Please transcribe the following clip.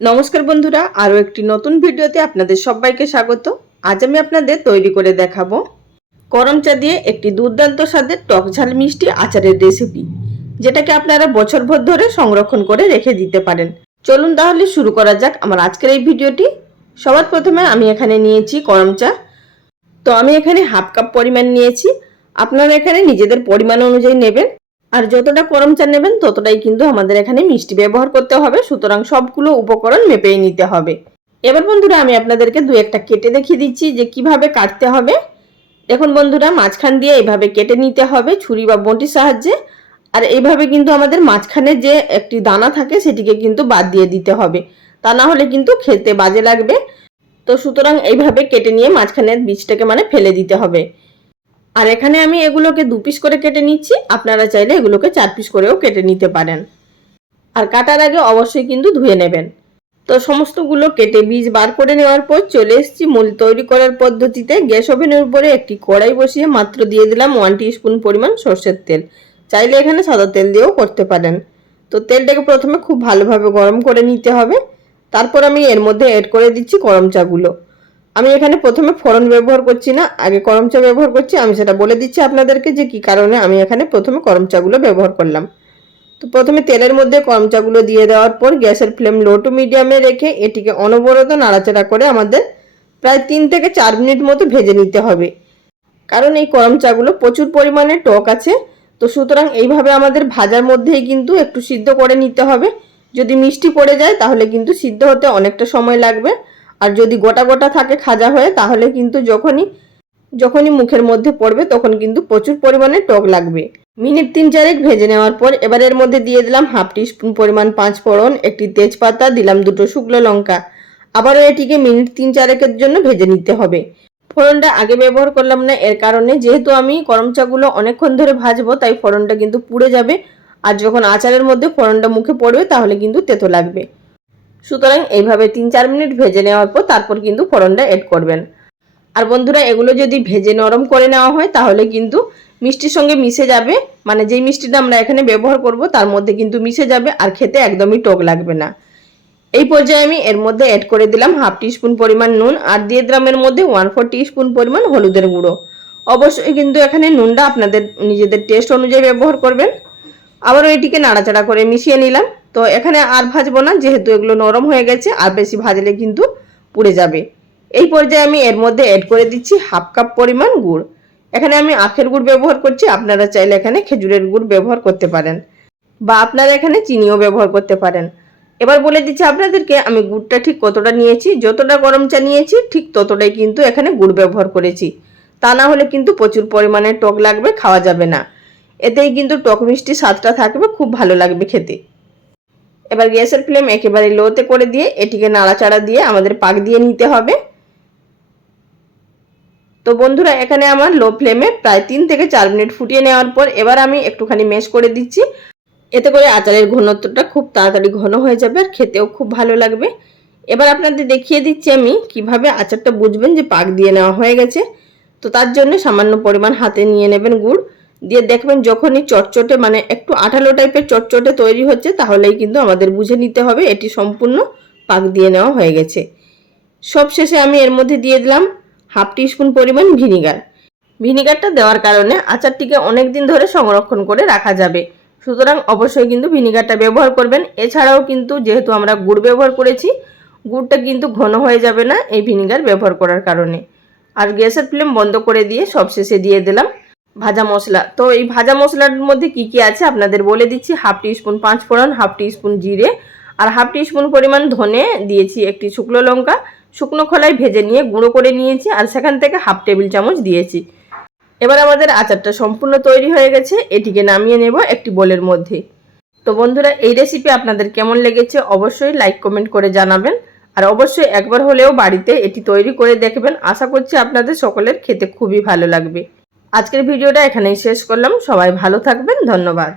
নমস্কার বন্ধুরা, আরও একটি নতুন ভিডিওতে আপনাদের সবাইকে স্বাগত। আজ আমি আপনাদের তৈরি করে দেখাবো করম চা দিয়ে একটি দুর্দান্ত স্বাদের টক ঝাল মিষ্টি আচারের রেসিপি যেটাকে আপনারা বছরভর ধরে সংরক্ষণ করে রেখে দিতে পারেন। চলুন তাহলে শুরু করা যাক আমার আজকের এই ভিডিওটি। সবার প্রথমে আমি এখানে নিয়েছি করম চা। তো আমি এখানে হাফ কাপ পরিমাণ নিয়েছি। আপনারা এখানে নিজেদের পরিমাণ অনুযায়ী নেবেন। আর যতটা গরম চা নেবেন, ততটাই কিন্তু আমাদের এখানে মিষ্টি ব্যবহার করতে হবে। সুতরাং সবগুলো উপকরণ মেপেই নিতে হবে। এবার বন্ধুরা, আমি আপনাদেরকে দু একটা কেটে দেখিয়ে দিচ্ছি যে কীভাবে কাটতে হবে। দেখুন বন্ধুরা, মাঝখান দিয়ে এইভাবে কেটে নিতে হবে ছুরি বা বটির সাহায্যে। আর এইভাবে কিন্তু আমাদের মাঝখানে যে একটি দানা থাকে, সেটিকে কিন্তু বাদ দিয়ে দিতে হবে। তা না হলে কিন্তু খেতে বাজে লাগবে। তো সুতরাং এইভাবে কেটে নিয়ে মাঝখানের বীজটাকে মানে ফেলে দিতে হবে। আর এখানে আমি এগুলোকে দু পিস করে কেটে নিচ্ছি। আপনারা চাইলে এগুলোকে চার পিস করেও কেটে নিতে পারেন। আর কাটার আগে অবশ্যই কিন্তু ধুয়ে নেবেন। তো সমস্তগুলো কেটে বীজ বার করে নেওয়ার পর চলে এসেছি মূল তৈরি করার পদ্ধতিতে। গ্যাস ওভেনের উপরে একটি কড়াই বসিয়ে মাত্র দিয়ে দিলাম ওয়ান স্পুন পরিমাণ সর্ষের তেল। চাইলে এখানে সাদা তেল দিয়েও করতে পারেন। তো তেলটাকে প্রথমে খুব ভালোভাবে গরম করে নিতে হবে। তারপর আমি এর মধ্যে অ্যাড করে দিচ্ছি গরম চাগুলো। আমি এখানে প্রথমে ফোড়ন ব্যবহার করছি না, আগে করম চা ব্যবহার করছি, আমি সেটা বলে দিচ্ছি আপনাদেরকে যে কি কারণে আমি এখানে প্রথমে করম চাগুলো ব্যবহার করলাম। তো প্রথমে তেলের মধ্যে করম চাগুলো দিয়ে দেওয়ার পর গ্যাসের ফ্লেম লো টু মিডিয়ামে রেখে এটিকে অনবরত নাড়াচাড়া করে আমাদের প্রায় তিন থেকে চার মিনিট মতো ভেজে নিতে হবে। কারণ এই করম চাগুলো প্রচুর পরিমাণে টক আছে, তো সুতরাং এইভাবে আমাদের ভাজার মধ্যেই কিন্তু একটু সিদ্ধ করে নিতে হবে। যদি মিষ্টি পড়ে যায় তাহলে কিন্তু সিদ্ধ হতে অনেকটা সময় লাগবে। আর যদি গোটা গোটা থাকে খাজা হয়ে, তাহলে কিন্তু যখনই যখনই মুখের মধ্যে পড়বে, তখন কিন্তু প্রচুর পরিমাণে টক লাগবে। মিনিট তিন চারেক ভেজে নেওয়ার পর এবার এর মধ্যে দিয়ে দিলাম হাফ টি স্পুন পরিমাণ পাঁচ ফোড়ন, একটি তেজপাতা, দিলাম দুটো শুকনো লঙ্কা। আবারও এটিকে মিনিট তিন চারেকের জন্য ভেজে নিতে হবে। ফোড়নটা আগে ব্যবহার করলাম না, এর কারণে যেহেতু আমি গরম চাগুলো অনেকক্ষণ ধরে ভাজবো, তাই ফোড়নটা কিন্তু পুড়ে যাবে। আর যখন আচারের মধ্যে ফোড়নটা মুখে পড়বে, তাহলে কিন্তু তেতো লাগবে। সুতরাং এইভাবে তিন চার মিনিট ভেজে নেওয়ার পর তারপর কিন্তু ফোড়নটা এড করবেন। আর বন্ধুরা, এগুলো যদি ভেজে নরম করে নেওয়া হয়, তাহলে কিন্তু মিষ্টির সঙ্গে মিশে যাবে। মানে যেই মিষ্টিটা আমরা এখানে ব্যবহার করব, তার মধ্যে কিন্তু মিশে যাবে আর খেতে একদমই টক লাগবে না। এই পর্যায়ে আমি এর মধ্যে অ্যাড করে দিলাম হাফ স্পুন পরিমাণ নুন আর দিয়ে দিলাম এর মধ্যে ওয়ান ফোর স্পুন পরিমাণ হলুদের গুঁড়ো। অবশ্যই কিন্তু এখানে নুনটা আপনাদের নিজেদের টেস্ট অনুযায়ী ব্যবহার করবেন। আবারও এটিকে নাড়াচাড়া করে মিশিয়ে নিলাম। তো এখানে আর ভাজবো না, যেহেতু এগুলো নরম হয়ে গেছে, আর বেশি ভাজলে কিন্তু পুড়ে যাবে। এই পর্যায়ে আমি এর মধ্যে অ্যাড করে দিচ্ছি হাফ কাপ পরিমাণ গুড়। এখানে আমি আখের গুড় ব্যবহার করছি, আপনারা চাইলে এখানে খেজুরের গুড় ব্যবহার করতে পারেন। বা আপনারা এখানে চিনিও ব্যবহার করতে পারেন। এবার বলে দিচ্ছি আপনাদেরকে, আমি গুড়টা ঠিক কতটা নিয়েছি, যতটা গরম চা নিয়েছি, ঠিক ততটাই কিন্তু এখানে গুড় ব্যবহার করেছি। তা না হলে কিন্তু প্রচুর পরিমাণে টক লাগবে, খাওয়া যাবে না। এতেই কিন্তু টক মিষ্টি স্বাদটা থাকবে, খুব ভালো লাগবে খেতে। এবার গ্যাসের ফ্লেম একেবারে লোতে করে দিয়ে এটিকে নাড়াচাড়া দিয়ে আমাদের পাক দিয়ে নিতে হবে। তো বন্ধুরা, এখানে আমার লো ফ্লেমে প্রায় তিন থেকে চার মিনিট ফুটিয়ে নেওয়ার পর এবার আমি একটুখানি মেশ করে দিচ্ছি। এতে করে আচারের ঘনত্বটা খুব তাড়াতাড়ি ঘন হয়ে যাবে আর খেতেও খুব ভালো লাগবে। এবার আপনাদের দেখিয়ে দিচ্ছি আমি কীভাবে আচারটা বুঝবেন যে পাক দিয়ে নেওয়া হয়ে গেছে। তো তার জন্য সামান্য পরিমাণ হাতে নিয়ে নেবেন গুড়। দিয়ে দেখবেন যখনই চটচটে মানে একটু আঠালো টাইপের চটচটে তৈরি হচ্ছে, তাহলেই কিন্তু আমাদের বুঝে নিতে হবে, এটি সম্পূর্ণ পাক দিয়ে নেওয়া হয়ে গেছে। সব শেষে আমি এর মধ্যে দিয়ে দিলাম হাফ স্পুন পরিমাণ ভিনিগার। ভিনিগারটা দেওয়ার কারণে আচারটিকে অনেক দিন ধরে সংরক্ষণ করে রাখা যাবে। সুতরাং অবশ্যই কিন্তু ভিনিগারটা ব্যবহার করবেন। এছাড়াও কিন্তু যেহেতু আমরা গুড় ব্যবহার করেছি, গুড়টা কিন্তু ঘন হয়ে যাবে না এই ভিনিগার ব্যবহার করার কারণে। আর গ্যাসের ফ্লেম বন্ধ করে দিয়ে সব শেষে দিয়ে দিলাম ভাজা মশলা। তো এই ভাজা মশলার মধ্যে কি কি আছে আপনাদের বলে দিচ্ছি। হাফ টি স্পুন পাঁচ ফোড়ন হাফ টি স্পুন জিরে আর হাফ টি স্পুন পরিমাণ ধনে দিয়েছি একটি শুকনো লঙ্কা। শুকনো খোলায় ভেজে নিয়ে গুঁড়ো করে নিয়েছি আর সেখান থেকে হাফ টেবিল চামচ দিয়েছি। এবার আমাদের আচারটা সম্পূর্ণ তৈরি হয়ে গেছে। এটিকে নামিয়ে নেব একটি বোলের মধ্যে। তো বন্ধুরা, এই রেসিপি আপনাদের কেমন লেগেছে অবশ্যই লাইক কমেন্ট করে জানাবেন। আর অবশ্যই একবার হলেও বাড়িতে এটি তৈরি করে দেখবেন। আশা করছি আপনাদের সকলের খেতে খুবই ভালো লাগবে। আজকের ভিডিওটা এখানেই শেষ করলাম। সবাই ভালো থাকবেন। ধন্যবাদ।